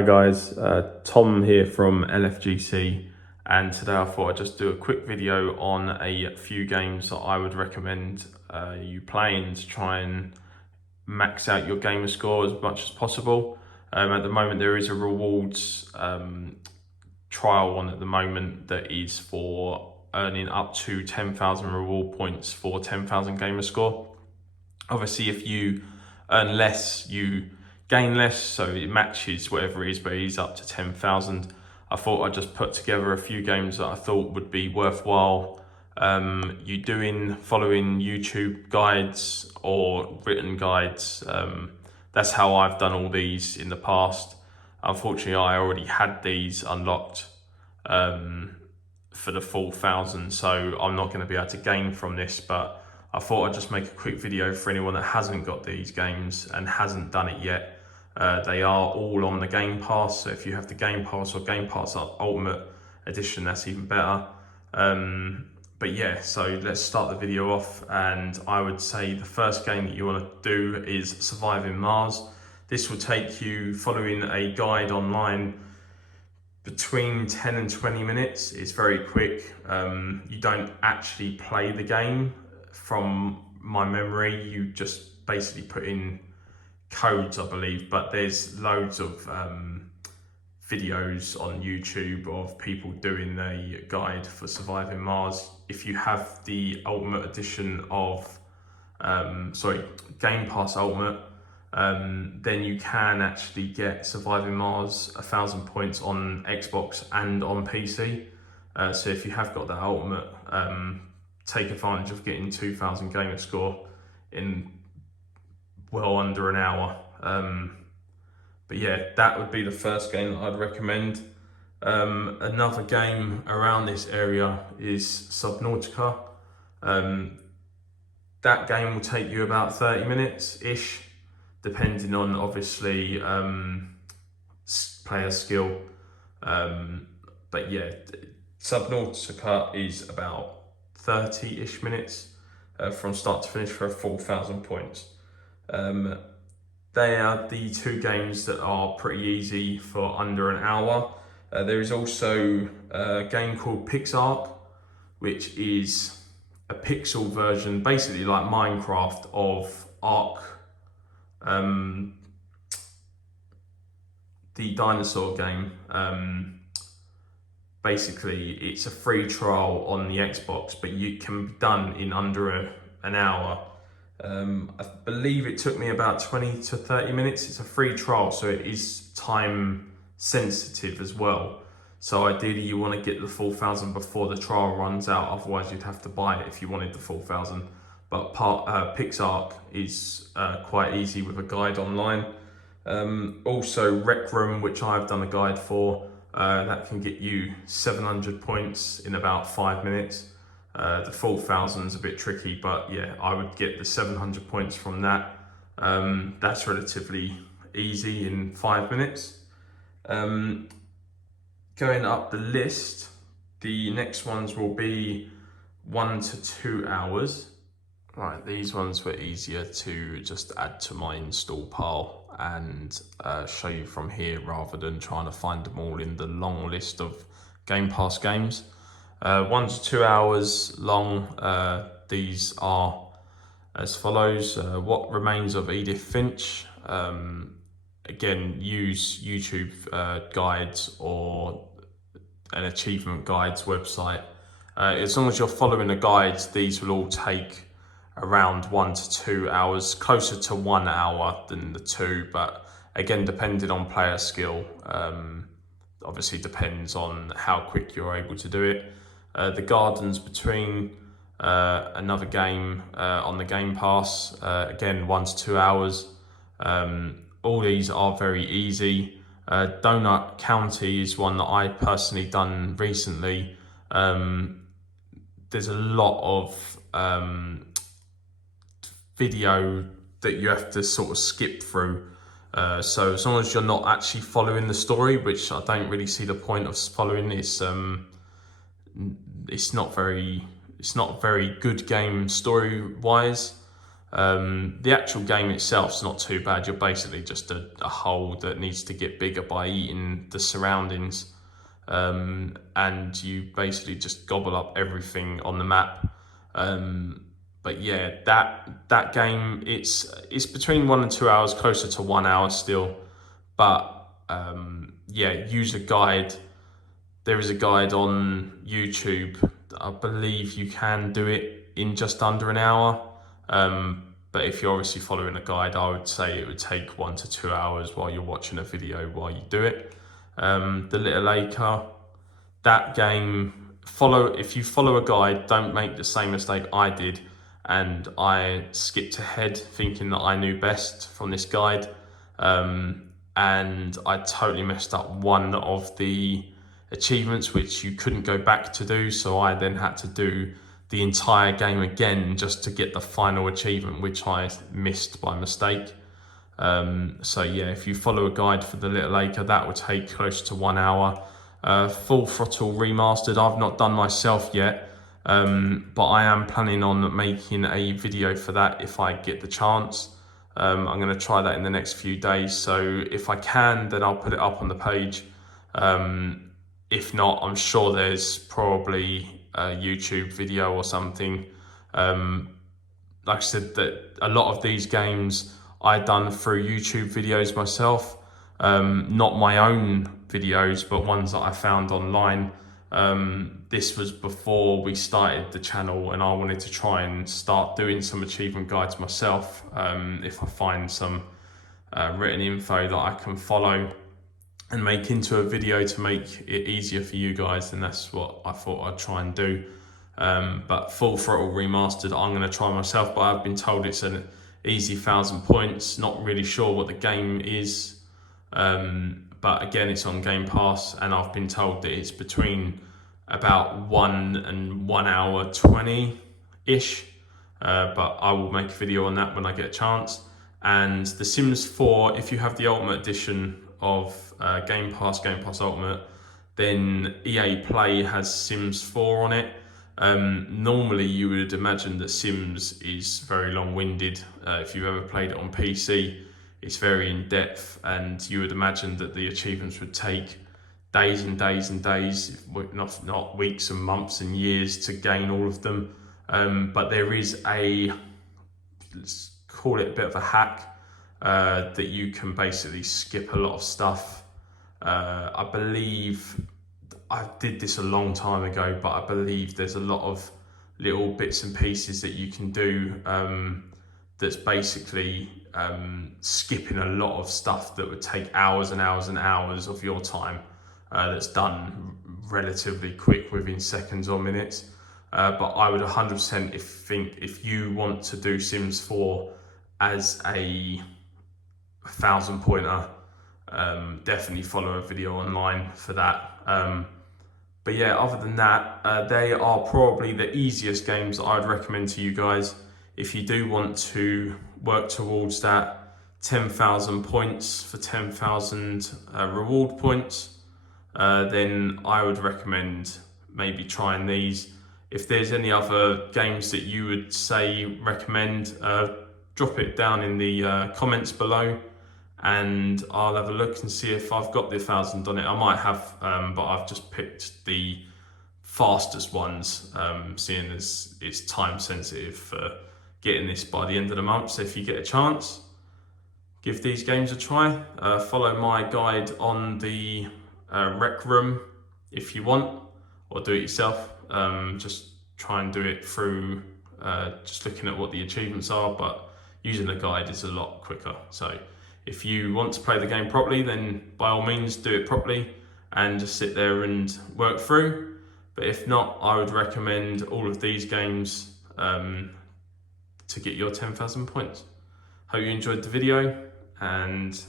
Hi guys, Tom here from LFGC, and today I thought I'd just do a quick video on a few games that I would recommend you playing to try and max out your gamer score as much as possible. At the moment there is a rewards trial on at the moment that is for earning up to 10,000 reward points for 10,000 gamer score. Obviously if you earn less, you gain less, so it matches whatever it is, but it is up to 10,000. I thought I'd just put together a few games that I thought would be worthwhile following YouTube guides or written guides. That's how I've done all these in the past. Unfortunately, I already had these unlocked for the full 1,000, so I'm not going to be able to gain from this, but I thought I'd just make a quick video for anyone that hasn't got these games and hasn't done it yet. They are all on the Game Pass, so if you have the Game Pass or Game Pass Ultimate Edition, that's even better. But yeah, so let's start the video off, and I would say the first game that you want to do is Surviving Mars. This will take you, following a guide online, between 10 and 20 minutes. It's very quick. You don't actually play the game from my memory, you just basically put in codes, I believe, but there's loads of videos on YouTube of people doing a guide for Surviving Mars. If you have the Ultimate Edition of Game Pass Ultimate, then you can actually get Surviving Mars 1,000 points on Xbox and on PC. So if you have got that Ultimate, take advantage of getting 2,000 gamer score in well under an hour. But yeah, that would be the first game that I'd recommend. Another game around this area is Subnautica. That game will take you about 30 minutes-ish, depending on obviously player skill. But yeah, Subnautica is about 30-ish minutes from start to finish for a full 1,000 points. They are the two games that are pretty easy for under an hour. There is also a game called PixARK, which is a pixel version, basically like Minecraft, of Ark, the dinosaur game. Basically, it's a free trial on the Xbox, but you can be done in under an hour. I believe it took me about 20 to 30 minutes. It's a free trial, so it is time sensitive as well. So ideally you want to get the full 1,000 before the trial runs out, otherwise you'd have to buy it if you wanted the full 1,000. But PixARK is quite easy with a guide online. Also Rec Room, which I've done a guide for, that can get you 700 points in about 5 minutes. The full 1,000 is a bit tricky, but yeah, I would get the 700 points from that. That's relatively easy in 5 minutes. Going up the list, the next ones will be 1 to 2 hours. Right, these ones were easier to just add to my install pile and show you from here, rather than trying to find them all in the long list of Game Pass games. 1 to 2 hours long. These are as follows. What Remains of Edith Finch. Again, use YouTube guides or an achievement guides website. As long as you're following the guides, these will all take around 1 to 2 hours, closer to 1 hour than the 2, but again, depending on player skill, obviously depends on how quick you're able to do it. The Gardens Between, another game on the Game Pass, again 1 to 2 hours. All these are very easy. Donut County is one that I personally done recently. There's a lot of video that you have to sort of skip through. So as long as you're not actually following the story, which I don't really see the point of following, it's not very good game story wise. The actual game itself's not too bad. You're basically just a hole that needs to get bigger by eating the surroundings, and you basically just gobble up everything on the map. But yeah, that game, it's between 1 and 2 hours, closer to 1 hour still. But yeah, use a guide. There is a guide on YouTube. I believe you can do it in just under an hour. But if you're obviously following a guide, I would say it would take 1 to 2 hours while you're watching a video while you do it. The Little Acre, that game, if you follow a guide, don't make the same mistake I did. And I skipped ahead thinking that I knew best from this guide. And I totally messed up one of the achievements, which you couldn't go back to do. So I then had to do the entire game again just to get the final achievement, which I missed by mistake. So yeah, if you follow a guide for the Little Acre, that would take close to 1 hour. Full Throttle Remastered, I've not done myself yet, but I am planning on making a video for that if I get the chance. I'm going to try that in the next few days, so if I can, then I'll put it up on the page. If not, I'm sure there's probably a YouTube video or something. Like I said, that a lot of these games I done through YouTube videos myself, not my own videos, but ones that I found online. This was before we started the channel, and I wanted to try and start doing some achievement guides myself, if I find some written info that I can follow and make into a video to make it easier for you guys, and that's what I thought I'd try and do. But Full Throttle Remastered, I'm going to try myself, but I've been told it's an easy 1,000 points. Not really sure what the game is, but again, it's on Game Pass, and I've been told that it's between about 1 and 1 hour 20-ish. But I will make a video on that when I get a chance. And The Sims 4, if you have the Ultimate Edition of Game Pass Ultimate, then EA Play has Sims 4 on it. Normally you would imagine that Sims is very long-winded. If you've ever played it on PC, it's very in-depth, and you would imagine that the achievements would take days and days and days, not weeks and months and years to gain all of them. But there is let's call it a bit of a hack, that you can basically skip a lot of stuff. I believe I did this a long time ago, but I believe there's a lot of little bits and pieces that you can do, that's basically skipping a lot of stuff that would take hours and hours and hours of your time, that's done relatively quick, within seconds or minutes. But I would 100% think if you want to do Sims 4 as a 1,000 pointer, definitely follow a video online for that. But yeah, other than that, they are probably the easiest games that I'd recommend to you guys. If you do want to work towards that 10,000 points for 10,000 reward points, then I would recommend maybe trying these. If there's any other games that you would recommend, drop it down in the comments below, and I'll have a look and see if I've got the 1,000 on it. I might have, but I've just picked the fastest ones, seeing as it's time sensitive for getting this by the end of the month. So if you get a chance, give these games a try. Follow my guide on the Rec Room if you want, or do it yourself. Just try and do it through just looking at what the achievements are, but using the guide is a lot quicker. So if you want to play the game properly, then by all means do it properly and just sit there and work through. But if not, I would recommend all of these games to get your 10,000 points. Hope you enjoyed the video, and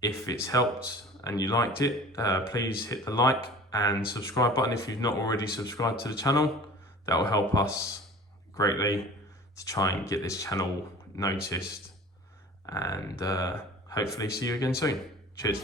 if it's helped and you liked it, please hit the like and subscribe button if you've not already subscribed to the channel. That will help us greatly to try and get this channel noticed, and hopefully see you again soon. Cheers.